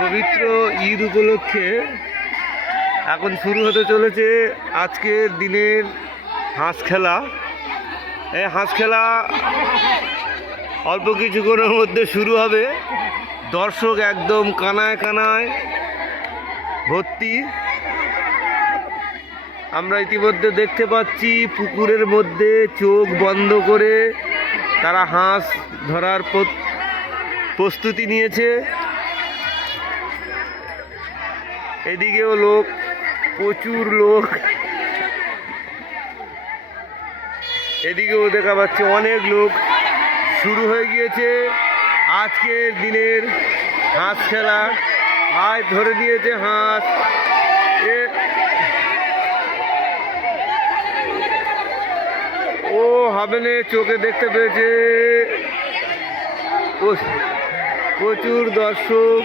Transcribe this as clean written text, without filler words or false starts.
পবিত্র ঈদ উপলক্ষে এখন শুরু হতে চলেছে আজকের দিনের হাঁস খেলা। এই হাঁস খেলা অল্প কিছুক্ষণের মধ্যে শুরু হবে। দর্শক একদম কানায় কানায় ভর্তি। আমরা ইতিমধ্যে দেখতে পাচ্ছি পুকুরের মধ্যে চোখ বন্ধ করে তারা হাঁস ধরার প্রস্তুতি নিয়েছে। এদিকেও লোক, প্রচুর লোক। এদিকেও দেখা পাচ্ছে অনেক লোক। শুরু হয়ে গিয়েছে আজকের দিনের হাঁস খেলা। আজ ধরে দিয়েছে হাঁস। ও হাবেনে চোখে দেখতে পেয়েছে। প্রচুর দর্শক।